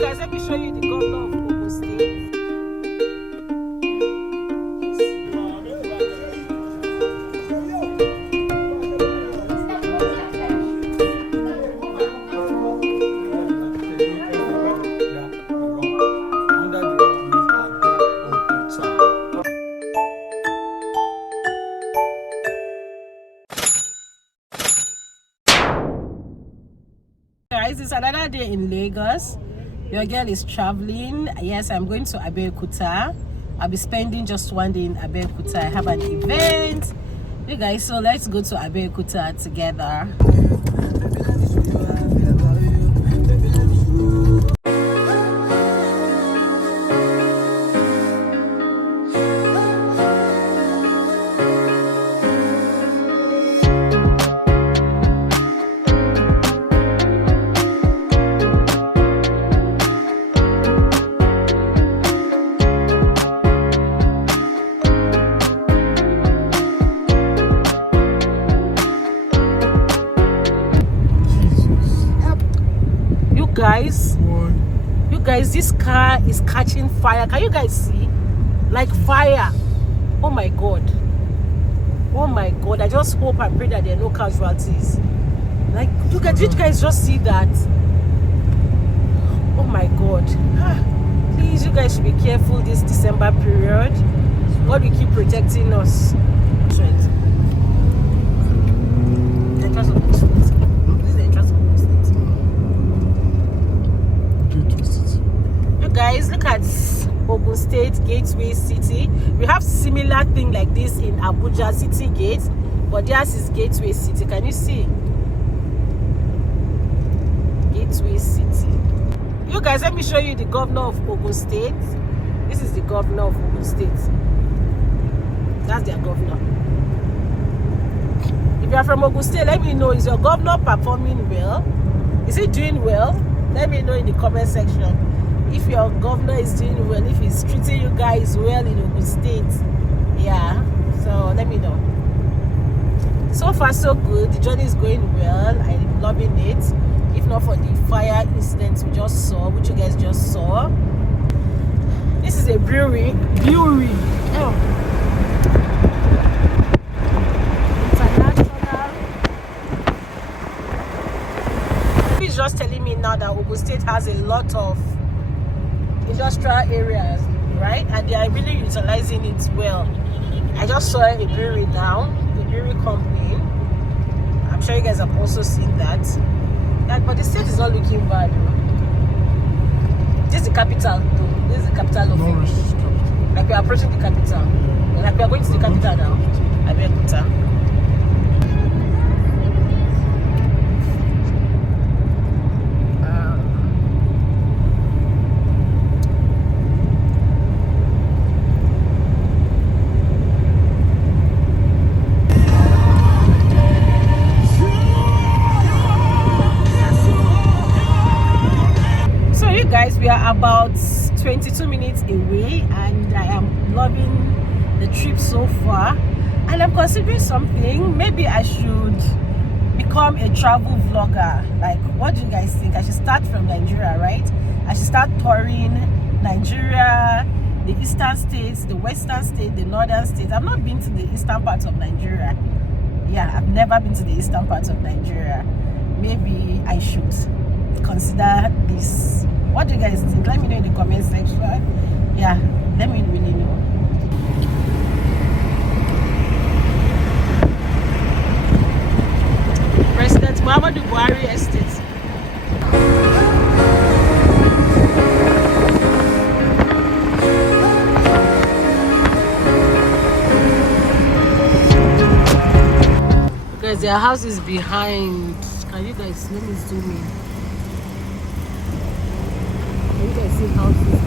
guys, let me show you the governor of Ogun State. Guys, it's another day in Lagos. Your girl is traveling. Yes, I'm going to Abeokuta. I'll be spending just one day in Abeokuta. I have an event. You guys, so let's go to Abeokuta together. You guys, this car is catching fire. Can you guys see? Like fire. Oh my god. Oh my god. I just hope and pray that there are no casualties. Like, look at, did you guys just see that? Oh my god. Please, you guys should be careful this December period. God will keep protecting us. Guys, look at Ogun State Gateway City. We have similar thing like this in Abuja City Gate, but theirs is Gateway City. Can you see? Gateway City. You guys, let me show you the governor of Ogun State. This is the governor of Ogun State. That's their governor. If you are from Ogun State, let me know, is your governor performing well? Is he doing well? Let me know in the comment section. If your governor is doing well, if he's treating you guys well in Ogun State. Yeah, so let me know. So far so good. The journey is going well. I'm loving it. If not for the fire incident we just saw, which you guys just saw. This is a brewery. Oh. International. He's just telling me now that Ogun State has a lot of industrial areas, right? And they are really utilizing it well. I just saw a brewery now, a brewery company. I'm sure you guys have also seen that. But the state is not looking bad. This is the capital, though. This is the capital of it. Like we are approaching the capital. Like we are going to the capital now. Abeokuta. Guys, we are about 22 minutes away and I am loving the trip so far, and I'm considering something. Maybe I should become a travel vlogger. Like, what do you guys think? I should start from Nigeria, right? I should start touring Nigeria, the eastern states, the western states, the northern states. I've not been to the eastern parts of Nigeria. Yeah, I've never been to the eastern parts of Nigeria. Maybe I should consider this. What do you guys think? Let me know in the comment section. Yeah, let me really know. President Muhammadu Buhari Estate. Because their house is behind. Can you guys, let me zoom in. You guys see houses.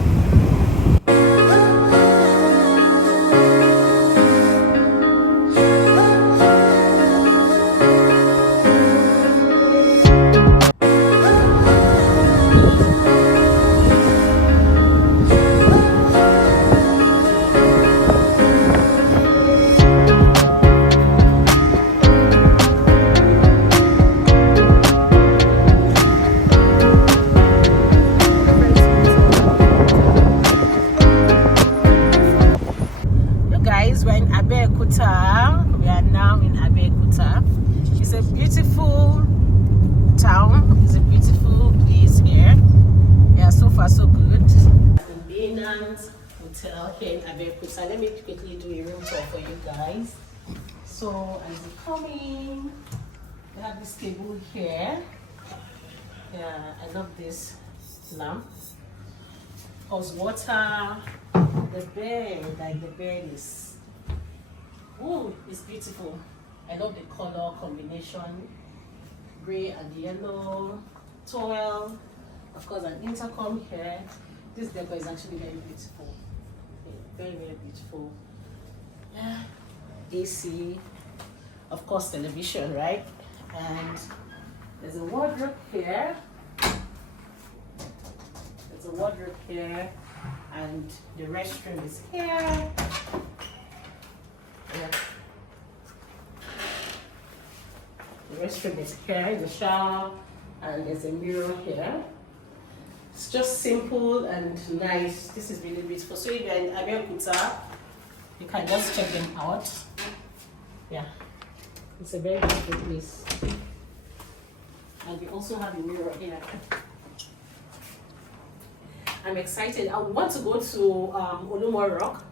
Incidence Hotel here in Abeokuta. Let me quickly do a room tour for you guys. So as you come in, we have this table here. Yeah, I love this lamp. Of course, water. The bed, like the bed is, oh, it's beautiful. I love the color combination, gray and yellow. Towel, of course, an intercom here. This decor is actually very beautiful. Yeah, very, very beautiful. Yeah. AC, of course, television, right? And there's a wardrobe here. There's a wardrobe here, and the restroom is here. Yeah. The restroom is here, the shower, and there's a mirror here. It's just simple and nice. This is really beautiful. So if you're in Abeokuta, you can just check them out. Yeah, it's a very beautiful place. And we also have a mirror here. I'm excited. I want to go to Olumo Rock.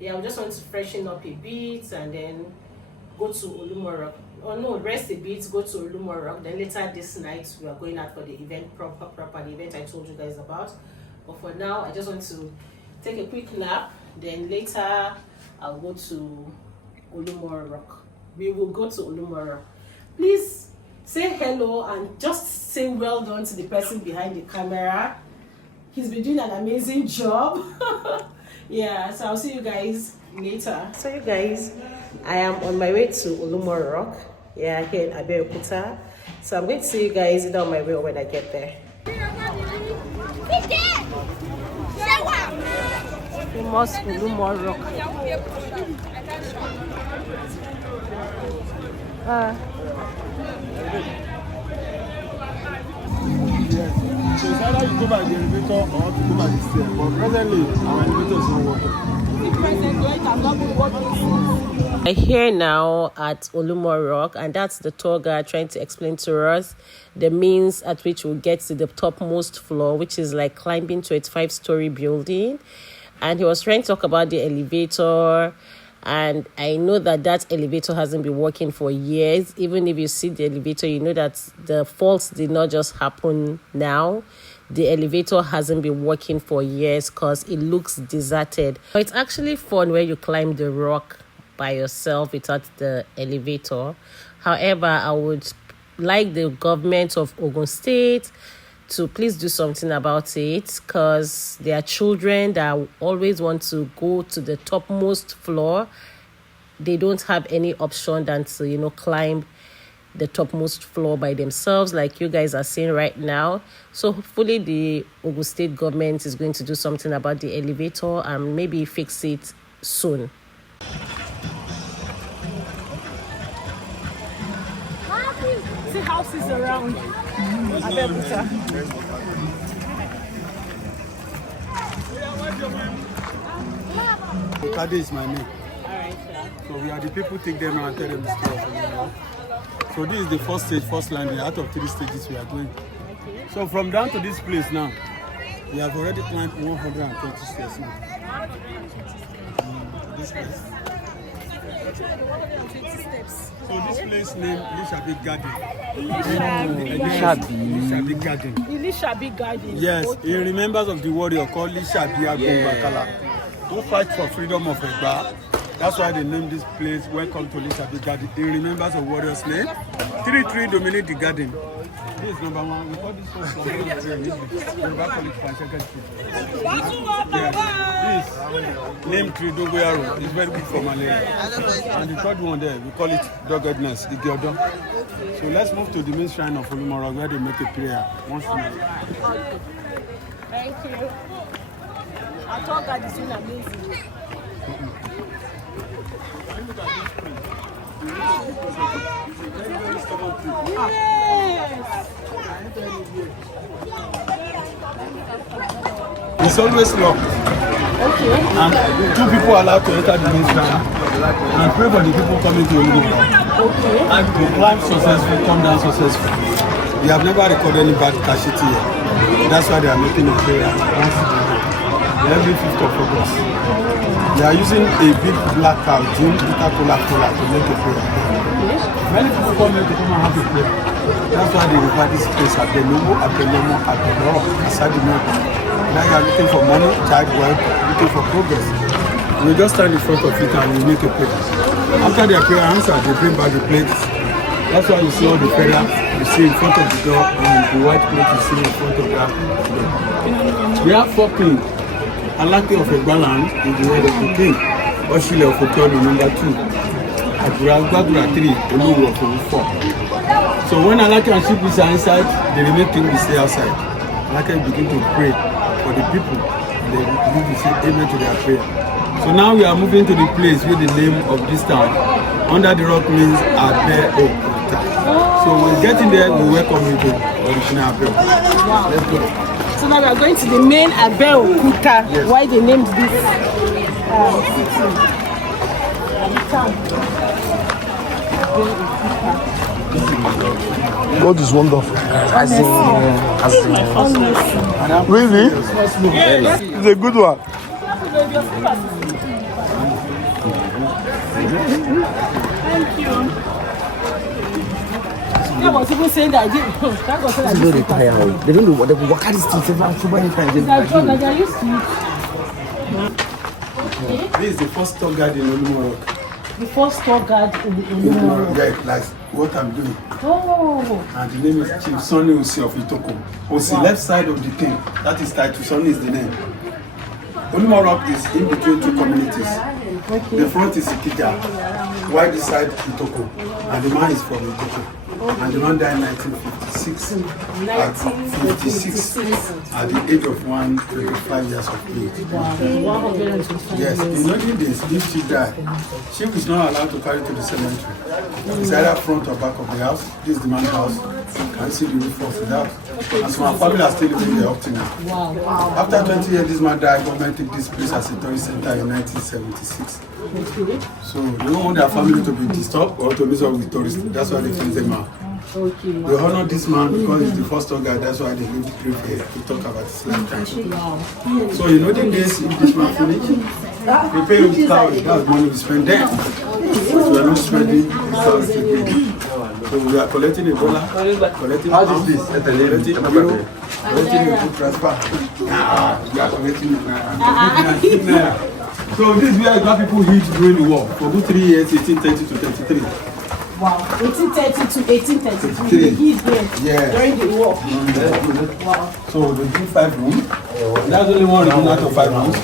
Yeah, I just want to freshen up a bit and then go to Olumo Rock. Oh no, rest a bit, go to Olumo Rock. Then later this night we are going out for the event, proper the event I told you guys about. But for now, I just want to take a quick nap. Then later I'll go to Olumo Rock. We will go to Olumo Rock. Please say hello and just say well done to the person behind the camera. He's been doing an amazing job. Yeah, so I'll see you guys later. So you guys, I am on my way to Olumo Rock. Yeah, here in Abeokuta. So I'm going to see you guys either on my way or when I get there. Famous Olumo Rock. So it's either you go by the elevator or to go by the stairs. But presently, our elevator is not working. I'm here now at Olumo Rock, and that's the tour guide trying to explain to us the means at which we'll get to the topmost floor, which is like climbing to a 5-story building. And he was trying to talk about the elevator, and I know that that elevator hasn't been working for years. Even if you see the elevator, you know that the faults did not just happen now. The elevator hasn't been working for years because it looks deserted. But it's actually fun when you climb the rock by yourself without the elevator. However, I would like the government of Ogun State to please do something about it, because there are children that always want to go to the topmost floor. They don't have any option than to, climb the topmost floor by themselves, like you guys are seeing right now. So hopefully the Ogun State government is going to do something about the elevator and maybe fix it soon. See houses around Abeokuta. Kade is my name. Alright, sir. So we are the people take them and tell them the story. So this is the first stage, first landing. Out of 3 stages we are going. Okay. So from down to this place now, we have already climbed 120 stairs now. This place. 120 steps. So this place named Lishabi Garden. Lishabi Garden. Lishabi Garden. Yes, he remembers of the warrior called Lishabi Ogun Bakala, who fight for freedom of Egba. That's why they named this place Welcome to Lishabi Garden. He remembers a warrior's name. 3 dominate the garden. This is number 1. We call this first one. This name 3 Dogoyaro. It's very good for malaria. And the 3rd one there, we call it doggedness, the Gyodo. So let's move to the main shrine of Olumo Rock where they make a prayer once in a while. Thank you. Our tour guide is doing amazing. It's always locked. Okay. And 2 people are allowed to enter the main shrine and pray for the people coming to Olumo Rock. Okay. And to climb successful, come down successful. We have never recorded any bad casualty here. That's why they are making a prayer once in a while. every 5th of August. They are using a big black cow, Jim Coca-Cola to make a prayer. Many people come here to come and have a prayer. That's why they refer this place Abeokuta Ogun Rock, beside the mountain. Now you are looking for money, child wealth, looking for progress. We just stand in front of it and we make a prayer. After their prayer answered, they bring back the plates. That's why you see all the prayer you see in front of the door and the white plate you see in front of that door. We have 4 kings. Alake of Egbaland is the head of the king. Oshile of Otono number 2. Abeokuta 3. Olumo Rock 4. So when Alake and Shipis are inside, the remaining king will stay outside. Alake begin to pray for the people. They begin to say amen to their prayer. So now we are moving to the place where the name of this town, Under the Rock, means Abeokuta. So when we get in there, we welcome you to original Abeokuta. Wow. Let's go. So now we are going to the main Abeokuta. Yes. Why they named this city? Town. God is wonderful. Really? Yes. It's a good one. Thank you. I was even saying that I did. That was They don't know what they work at this thing. So many times. They are used to it. This is the first tour guide in Olumo Rock. The first tour guide in Olumo Rock. Yeah, like what I'm doing. Oh. And the name is Chief Sonny Osi of Itoko. Osi, left side of the king. That is title. Sonny is the name. Olumo Rock is in between 2 communities. Okay. The front is Ikija, wide side Itoko, and the man is from Itoko. And the man died in 1956. At the age of 125 years of age. Yes, in olden days, if she died, she was not allowed to carry to the cemetery. It's either front or back of the house. This is the man's house. Can you see the roof of the house? And so my family are still living there up to now. Wow. After 20 years, this man died. Government took this place as a tourist center in 1976. So they don't want their family to be disturbed or to mix up with tourists. That's why they fence them out. Okay. They honor this man because he's the first tour guide. That's why they need to prepare to talk about his lifetime. So in olden days, if this man finish, we pay him salary. That's money we spend there. But we are not spending the salary again. So we are collecting a dollar, collecting pounds, collecting euro, collecting a good transfer. We are collecting naira. So this is where got people hit during the war for good 3 years, 1830 to 33. Wow, 1830 to 1833. He's there during the war. Wow. So they do 5 rooms. That's only one room out of 5 rooms.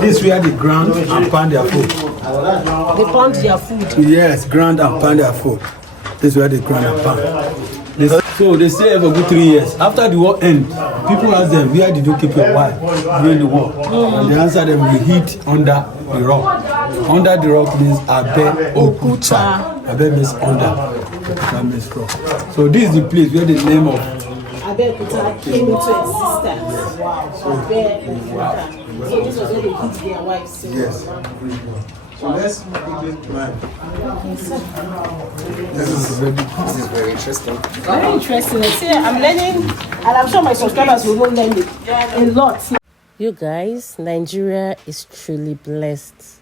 This is where they ground and pound their food. They pound their food. Yes, ground and pound their food. This is where they ground and pound. So they stay for good 3 years. After the war ends, people ask them, where did you keep your wife during the war? And they answer them, we hid under the rock. Under the rock means Abeokuta. Abe means under. That means rock. So this is the place where the name of Abeokuta came into existence. Wow. Abeokuta. So this was where they hid their wives. Yes. So let's put this plan. This is very interesting. Very interesting. See, I'm learning, and I'm sure my subscribers will not learn it a lot. You guys, Nigeria is truly blessed.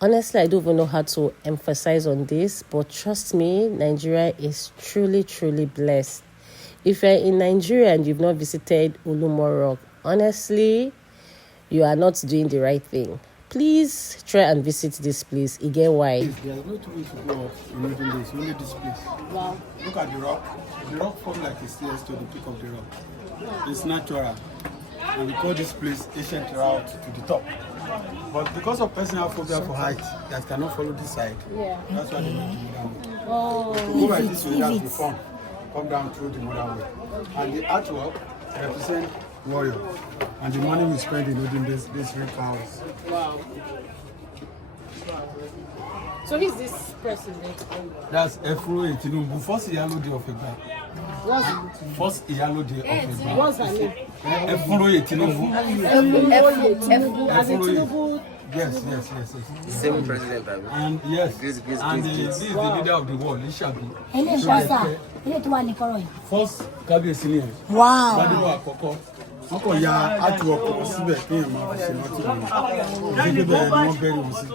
Honestly, I don't even know how to emphasize on this, but trust me, Nigeria is truly, truly blessed. If you're in Nigeria and you've not visited Olumo Rock, honestly, you are not doing the right thing. Please try and visit this place. Again, why? There's no 2 ways to go off in olden days, only this place. Wow. Look at the rock. The rock formed like a stairs to the peak of the rock. It's natural. And we call this place ancient route to the top. But because of personal phobia for height, that cannot follow this side, that's why they make the modern way. Oh. To go by this way, that's the fun. Come down through the modern way. And the artwork represents warriors. And the money we spend in olden days, these 3 powers. Wow. So who's this president? That's Efro Tinubu, first Iyalode of Egba. First Iyalode of Egba. What's her name? Efro Tinubu. Tinubu. Yes. Same president. And yes, this is the leader of the world, Ishabi. First Kabiyesi ni. Wow. Gbadebo Akoko. wọ́n kàn ya artwork síbẹ̀ kí èèyàn máa ṣe rántí wọn. Ìdílé bẹ́ẹ̀ ni wọ́n bẹ̀rẹ̀ wọn sí.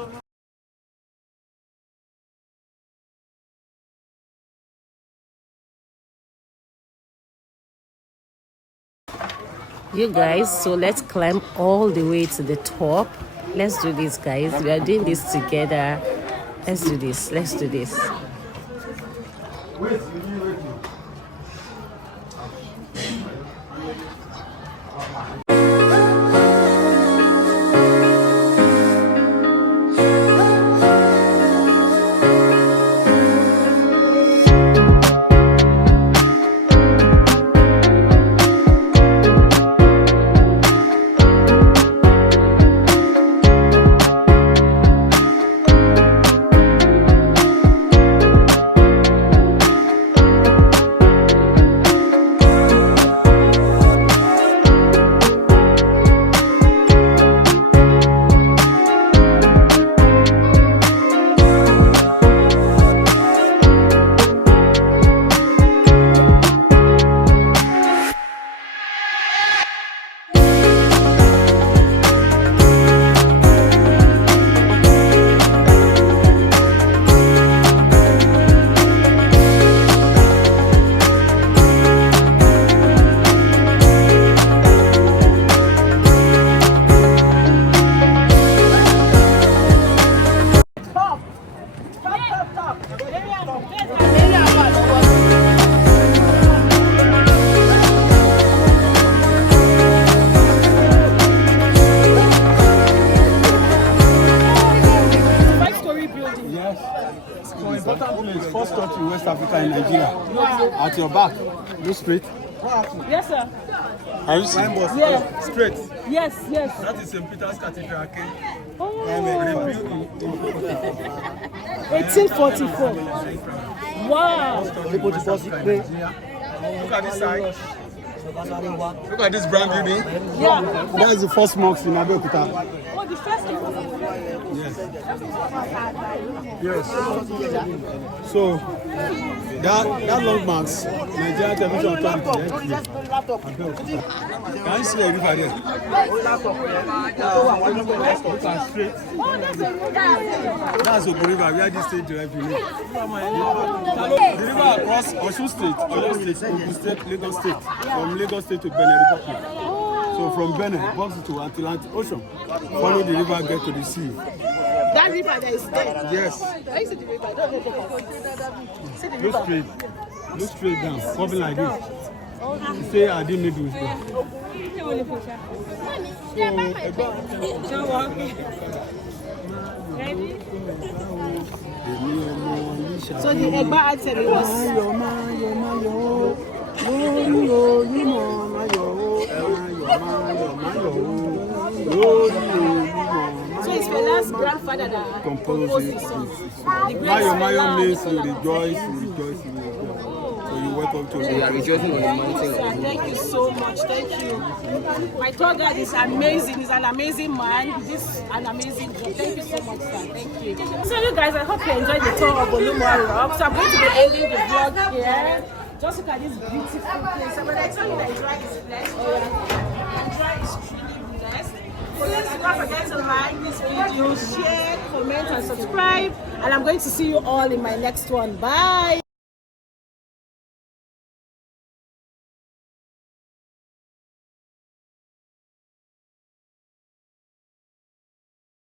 You guys, so let's climb all the way to the top. Let's do this, guys. We are doing this together. Let's do this. Let's do this. First country in West Africa in Nigeria. At your back, go straight. Yes, sir. Are you seeing? Yeah. Straight. Yes, yes. That is St. Peter's Cathedral. Okay? Oh. 1844. Wow. Look at this side. Look at this brand building. Yeah. That is the first mosque in Abeokuta. Oh, the first one. Yes. Yes. So that long marks, Nigeria television authority. Can you see the river there? Look at straight. That's Ogun River where this state drive you. The river across Osun State, Oyo State, Ogun State, Lagos State. From Lagos State to Benin Republic. So from Benin, box to Atlantic Ocean. Follow the river, get to the sea. That river there is there. Yes. I see the river. See the river. Look straight. Look straight down. Something like this. Say I didn't make this. So the Egba answer was so it's Fela's grandfather that composed the song. Mayo means you rejoice, you rejoice, you rejoice. So you welcome to We are rejoicing on the mountain. Thank you so much. Thank you. My tour guide is amazing. He's an amazing man. This is an amazing job. Thank you so much, sir. Thank you. So you guys, I hope you enjoyed the tour of Olumo Rock. So I'm going to be ending the vlog here. Just look at this beautiful place. And when I tell you that Nigeria is blessed, Nigeria is truly blessed. Please do not forget to like this video, share, comment, and subscribe. And I'm going to see you all in my next one. Bye.